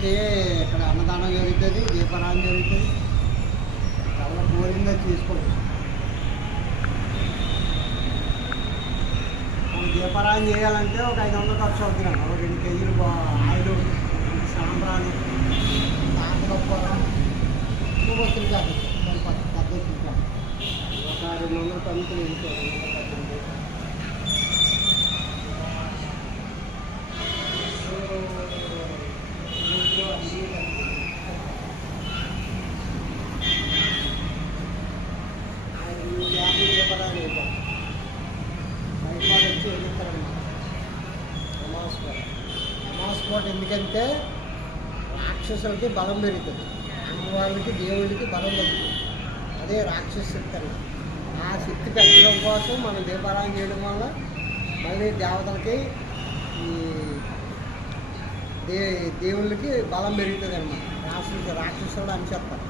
అంటే ఇక్కడ అన్నదానం జరుగుతుంది, దీపారాధన జరుగుతుంది. చాలా కోరిందా చేసుకోవచ్చు. మనం దీపారాధన చేయాలంటే ఒక 500 ఖర్చు అవుతున్నాను. ఒక 2 కేజీలు ఆయిల్, సాంబ్రాణి, తాకలొప్పరం, వస్తువులు కాదు పెద్ద ఒక 200 టన్నులు వెళ్ళిపోయారు. అమావాస్య ఎందుకంటే రాక్షసులకి బలం పెరుగుతుంది, అమ్మవారికి దేవుడికి బలం పెరుగుతుంది. అదే రాక్షస శక్తి అన్న. ఆ శక్తి పెంచడం కోసం మనం దీపారాధన చేయడం వల్ల మళ్ళీ దేవతలకి ఈ దేవుళ్ళకి బలం పెరుగుతుంది అన్నమాట. రాక్షసుడు అని చెప్తారు.